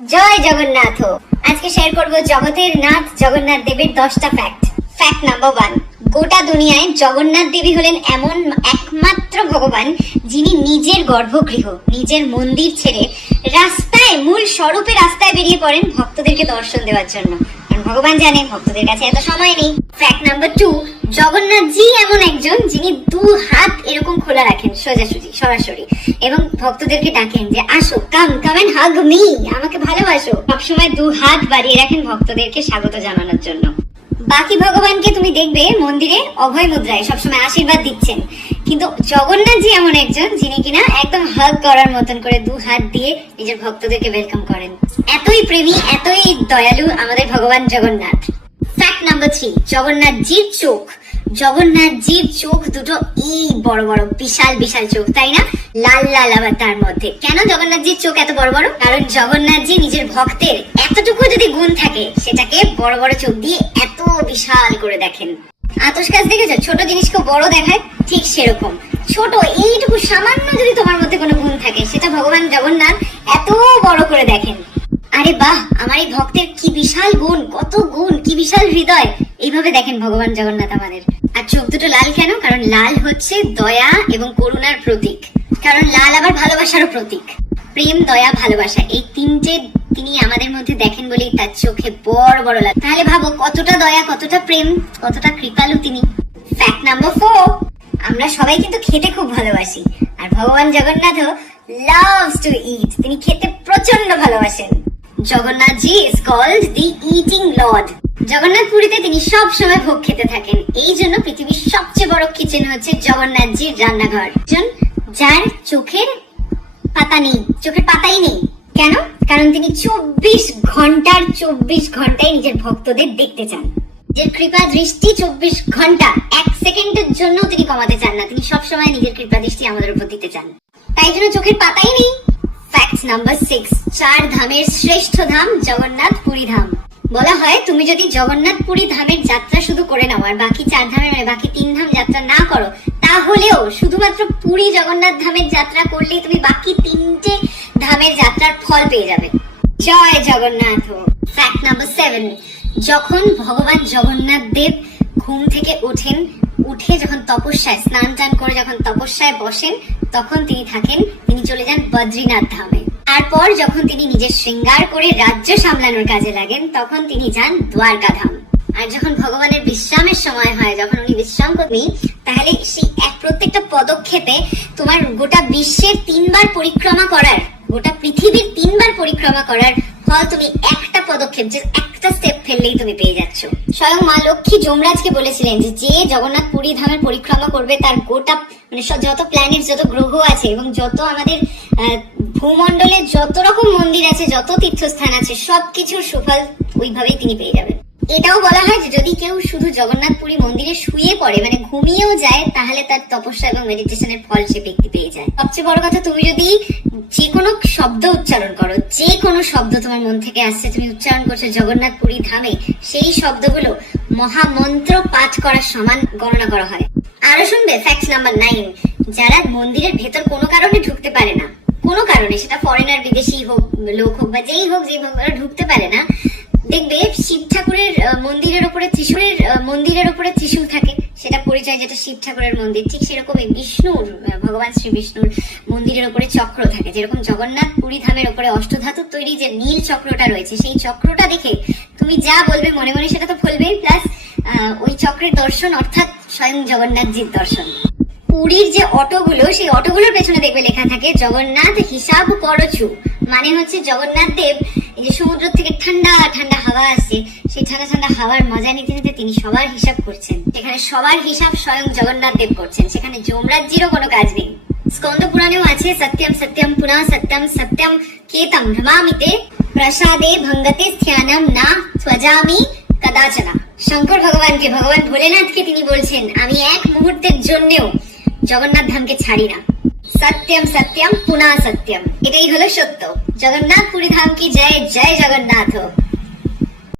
জয় জগন্নাথ। আজকে শেয়ার করব জগতের নাথ জগন্নাথ দেবের 10টা ফ্যাক্ট। ফ্যাক্ট নাম্বার 1, গোটা দুনিয়ায় জগন্নাথ দেবী হলেন এমন একমাত্র ভগবান যিনি নিজের গর্ভগৃহ, নিজের মন্দির ছেড়ে রাস্তায়, মূল স্বরূপে রাস্তায় বেরিয়ে পড়েন ভক্তদেরকে দর্শন দেওয়ার জন্য। কারণ ভগবান জানেন ভক্তদের কাছে এত সময় নেই। ফ্যাক্ট নাম্বার 2, জগন্নাথজি এমন একজন যিনি 2 হাত এরকম খোলা রাখেন সোজাসুজি সরাসরি, এবং ভক্তদেরকে ডাকেন যে আসো, কাম কাম এন্ড হাগ মি, আমাকে ভালোবাসো। সবসময় 2 হাত বাড়িয়ে রাখেন ভক্তদেরকে স্বাগত জানানোর জন্য। বাকি ভগবানকে তুমি দেখবে মন্দিরে অভয় মুদ্রায় সবসময় আশীর্বাদ দিচ্ছেন, কিন্তু জগন্নাথজি এমন একজন যিনি কিনা একদম হাগ করার মতন করে 2 হাত দিয়ে নিজের ভক্তদেরকে ওয়েলকাম করেন। এতই প্রেমী, এতই দয়ালু আমাদের ভগবান জগন্নাথ। ফ্যাক্ট নাম্বার 3, জগন্নাথজির চোখ। জগন্নাথজির চোখ দুটো এই বড় বড় বিশাল বিশাল চোখ, তাই না? লাল লাল আবার তার মধ্যে। কেন জগন্নাথজির চোখ এত বড় বড়? কারণ জগন্নাথজি নিজের ভক্তের এতটুকু যদি গুণ থাকে সেটাকে বড় বড় চোখ দিয়ে এত বিশাল করে দেখেন। আতশ গাছ দেখেছো ছোট জিনিসকে বড় দেখায়? ঠিক সেরকম ছোট এইটুকু সামান্য যদি তোমার মধ্যে কোনো গুণ থাকে সেটা ভগবান জগন্নাথ এত বড় করে দেখেন। আরে বাহ, আমার এই ভক্তের কি বিশাল গুণ, কত গুণ, কি বিশাল হৃদয়, এইভাবে দেখেন ভগবান জগন্নাথ আমাদের। আর চোখ দুটো লাল কেন? কারণ লাল হচ্ছে দয়া এবং করুণার প্রতীক, কারণ লাল আবার ভালোবাসারও প্রতীক। প্রেম, দয়া, ভালোবাসা, এই তিনটে তিনি আমাদের মধ্যে দেখেন বলেই তার চোখে বড় বড় লাল। তাহলে ভাবো কতটা দয়া, কতটা প্রেম, কতটা কৃপালু তিনি। ফ্যাক্ট নাম্বার 4, আমরা সবাই কিন্তু খেতে খুব ভালোবাসি, আর ভগবান জগন্নাথও লাভস টু ইট, তিনি খেতে প্রচন্ড ভালোবাসেন। Jagannathji is called the eating lord. Jagannath পুরীতে তিনি সব সময় ভোগ খেতে থাকেন, এই জন্য পৃথিবীর সবচেয়ে বড় কিচেন হচ্ছে জগন্নাথজির রান্নাঘর, যার চোখের পাতা নেই, চোখের পাতাই নেই। কেন? কারণ তিনি 24 ঘন্টায় নিজের ভক্তদের দেখতে চান। যে কৃপা দৃষ্টি 24 ঘন্টা, 1 সেকেন্ডের জন্য তিনি কমাতে চান না, তিনি সবসময় নিজের কৃপা দৃষ্টি আমাদের উপর দিতে চান, তাই জন্য চোখের পাতাই নেই। ফ্যাক্ট নাম্বার 6, 4 ধামের শ্রেষ্ঠ ধাম জগন্নাথ পুরী ধাম। বলা হয় তুমি যদি জগন্নাথ পুরী ধামের যাত্রা শুধু করে নাও আর বাকি 4 ধামের বাকি 3 ধাম যাত্রা না করো, তাহলেও শুধুমাত্র পুরী জগন্নাথ ধামের যাত্রা করলেই তুমি বাকি 3টে ধামের যাত্রার ফল পেয়ে যাবে। জয় জগন্নাথ। ফ্যাক্ট নাম্বার 7, যখন ভগবান জগন্নাথ দেব ঘুম থেকে ওঠেন, উঠে যখন তপস্যায় স্নান টান করে যখন তপস্যায় বসেন, তখন তিনি চলে যান বদ্রীনাথ ধামে। তারপর যখন তিনি নিজের শৃঙ্গার করে রাজ্য সামলানোর কাজে লাগেন, তখন তিনি যান দ্বারকা ধাম। আর যখন ভগবানের বিশ্রামের সময় হয়, যখন উনি বিশ্রাম করবেন, তাহলে সেই প্রত্যেকটা পদক্ষেপে তোমার গোটা বিশ্বের 3 বার পরিক্রমা করার, গোটা পৃথিবীর 3 বার পরিক্রমা করার ফল তুমি একটা পদক্ষেপ, যে একটা স্টেপ ফেললেই তুমি পেয়ে যাচ্ছ। স্বয়ং মা লক্ষ্মী যমরাজকে বলেছিলেন যে জগন্নাথ পুরী ধামের পরিক্রমা করবে, তার গোটা যত প্ল্যানেট, যত গ্রহ আছে এবং যত আমাদের ভূমণ্ডলে যত রকম মন্দির আছে, যত তীর্থস্থান আছে, সবকিছুর সুফল ওইভাবেই তিনি পেয়ে যাবেন। এটাও বলা হয় যে যদি কেউ শুধু জগন্নাথ পুরী মন্দিরে শুয়ে পড়ে, ঘুমিয়েও যায়, তাহলে তার তপস্যা এবং মেডিটেশনের ফল সে ব্যক্তি পেয়ে যায়। সবচেয়ে বড় কথা, তুমি যদি যে কোনো শব্দ উচ্চারণ করো, যে কোনো শব্দ তোমার মন থেকে আসছে, তুমি উচ্চারণ করছো জগন্নাথ পুরী ধামে, সেই শব্দগুলো মহামন্ত্র পাঠ করার সমান গণনা করা হয়। আরো শুনবে ফ্যাক্ট নাম্বার 9, যারা মন্দিরের ভেতর কোনো কারণে ঢুকতে পারে না, কোনো কারণে, সেটা ফরেনার, বিদেশি হোক, লোক হোক বা যেই হোক, ঢুকতে পারে না, দেখবে শিব ঠাকুরের মন্দিরের উপরে ত্রিশূল থাকে, সেটা পরিচয় যেটা শিব ঠাকুরের মন্দির। ঠিক সেরকমই ভগবান শ্রী বিষ্ণুর মন্দিরের উপরে চক্র থাকে। যেরকম জগন্নাথ পুরী ধামের উপরে অষ্টধাতুর তৈরি যে নীল চক্রটা রয়েছে, সেই চক্রটা দেখে তুমি যা বলবে মনে মনে সেটা তো ফলবেই, প্লাস ওই চক্রের দর্শন অর্থাৎ স্বয়ং জগন্নাথজির দর্শন। পুরীর যে অটোগুলো, সেই অটোগুলোর পেছনে দেখবে লেখা থাকে জগন্নাথ হিসাব করছু, মানে হচ্ছে জগন্নাথ দেব এই যে সমুদ্র থেকে ঠান্ডা ঠান্ডা হাওয়া আসছে, সেই ঠান্ডা ঠান্ডা হাওয়ার মজা নিতে নিতে তিনি সবার হিসাব করছেন। সেখানে সবার হিসাব স্বয়ং জগন্নাথ দেব করছেন, সেখানে যমরাজ্যেরও কোনো কাজ নেই। স্কন্দ পুরাণেও আছে সত্যম সত্যম পুনঃ সত্যম সত্যম কেতম ভ্রমামিতে প্রসাদে ভঙ্গতে স্থ্যানম না ত্বজামি কদাচনা। শঙ্কর ভগবান ভোলেনাথকে তিনি বলছেন, আমি এক মুহূর্তের জন্যেও জগন্নাথ ধামকে ছাড়ি না। সত্যম সত্যম পুনঃ সত্যম, এটাই হলো সত্য। জগন্নাথ পুরী ধাম কি জয়, জয় জগন্নাথ।